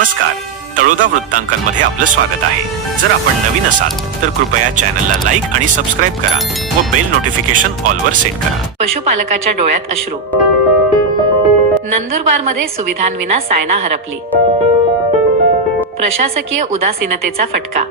नमस्कार. तळोदा वृत्तांकनमध्ये आपलं स्वागत आहे. जर आपण नवीन असाल तर कृपया चॅनलला लाईक आणि सबस्क्राईब करा व बेल नोटिफिकेशन ऑलवर सेट करा. पशुपालकाच्या डोळ्यात अश्रू. नंदुरबारमध्ये सुविधांविना सायना हरपली. प्रशासकीय उदासीनतेचा फटका.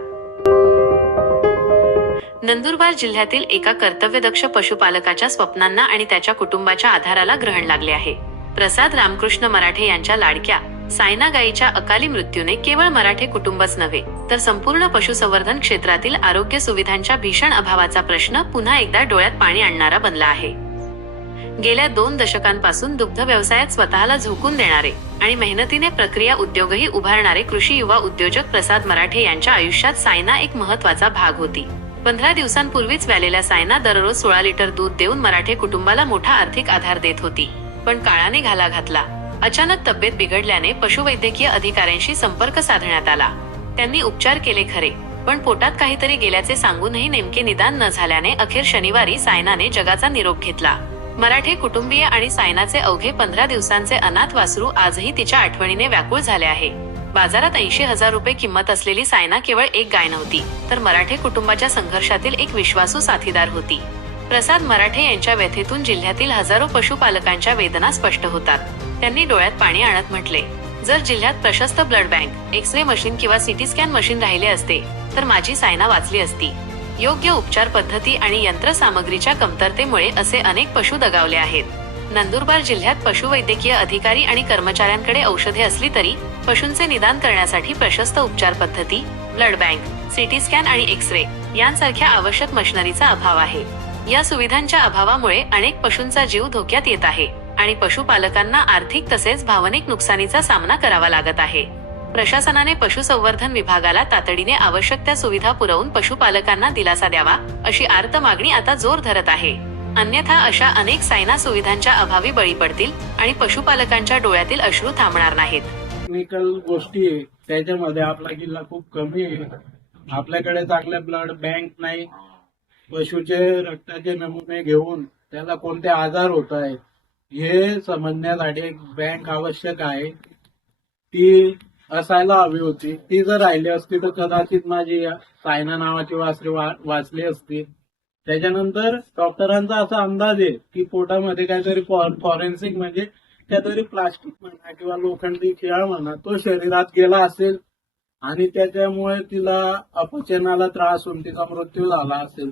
नंदुरबार जिल्ह्यातील एका कर्तव्यदक्ष पशुपालकाच्या स्वप्नांना आणि त्याच्या कुटुंबाच्या आधाराला ग्रहण लागले आहे. प्रसाद रामकृष्ण मराठे यांच्या लाडक्या सायना गाईच्या अकाली मृत्यूने केवळ मराठे कुटुंबच नव्हे तर संपूर्ण पशुसंवर्धन क्षेत्रातील आरोग्य सुविधांच्या भीषण अभावाचा प्रश्न पुन्हा एकदा डोळ्यात पाणी आणणारा बनला आहे. गेल्या दोन दशकांपासून दुग्ध व्यवसायात स्वतःला झोकून देणारे आणि मेहनतीने प्रक्रिया उद्योगही उभारणारे कृषी युवा उद्योजक प्रसाद मराठे यांच्या आयुष्यात सायना एक महत्त्वाचा भाग होती. पंधरा दिवसांपूर्वीच व्यालेल्या सायना दररोज सोळा लिटर दूध देऊन मराठे कुटुंबाला मोठा आर्थिक आधार देत होती पण काळाने घाला घातला. अचानक तब्येत बिघडल्याने पशुवैद्यकीय अधिकाऱ्यांशी संपर्क साधण्यात आला. त्यांनी उपचार केले खरे पण पोटात काहीतरी गेल्याचे सांगूनही नेमके निदान न झाल्याने अखेर शनिवारी सायनाने जगाचा निरोप घेतला. मराठे कुटुंबीय आणि सायनाचे अवघे पंधरा दिवसांचे अनाथ वासरू आजही तिच्या आठवणीने व्याकुळ झाले आहे. बाजारात ऐंशी हजार रुपये किंमत असलेली सायना केवळ एक गाय नव्हती तर मराठे कुटुंबाच्या संघर्षातील एक विश्वासू साथीदार होती. प्रसाद मराठे यांच्या व्यथेतून जिल्ह्यातील हजारो पशुपालकांच्या वेदना स्पष्ट होतात. त्यांनी डोळ्यात पाणी आणत म्हटले जर जिल्ह्यात प्रशस्त blood bank X ray machine किंवा सिटी स्कॅन मशीन राहिले असते तर माझी सायना वाचली असती. योग्य उपचार पद्धती आणि यंत्रसामग्रीच्या कमतरतेमुळे असे अनेक पशु दगावले आहेत. नंदुरबार जिल्ह्यात पशुवैद्यकीय अधिकारी आणि कर्मचाऱ्यांकडे औषधे असली तरी पशूंचे निदान करण्यासाठी प्रशस्त उपचार पद्धती ब्लड बँक सिटी स्कॅन आणि एक्स रे यांसारख्या आवश्यक मशिनरीचा अभाव आहे. या सुविधांच्या अभावामुळे अनेक पशूंचा जीव धोक्यात येत आहे आणि पशुपालकांना आर्थिक तसेच भावनिक नुकसानीचा सामना करावा लागत आहे. प्रशासनाने पशुसंवर्धन विभागाला तातडीने आवश्यक त्या सुविधा पुरवून पशुपालकांना दिलासा द्यावा अशी आर्त मागणी आता जोर धरत आहे. अन्यथा अशा अनेक सायना सुविधांच्या अभावी बळी पडतील आणि पशुपालकांच्या डोळ्यातील अश्रू थांबणार नाहीत. टेक्निकल गोष्टी त्याच्यामध्ये आपला जिल्हा खूप कमी आहे. आपल्याकडे चांगल्या ब्लड बँक नाही. पशुचे रक्ताचे नमुने घेऊन त्याला कोणते आजार होत आहेत हे समजण्यासाठी एक बँक आवश्यक आहे. ती असायला हवी होती. ती जर राहिली असती तर कदाचित माझी सायना नावाची वासरी वाचली असती. त्याच्यानंतर डॉक्टरांचा असा अंदाज आहे की पोटामध्ये काहीतरी फॉरेन्सिक म्हणजे काहीतरी प्लास्टिक म्हणा किंवा लोखंडी खेळ म्हणा तो शरीरात गेला असेल आणि त्याच्यामुळे तिला अपचनाला त्रास होऊन तिचा मृत्यू झाला असेल.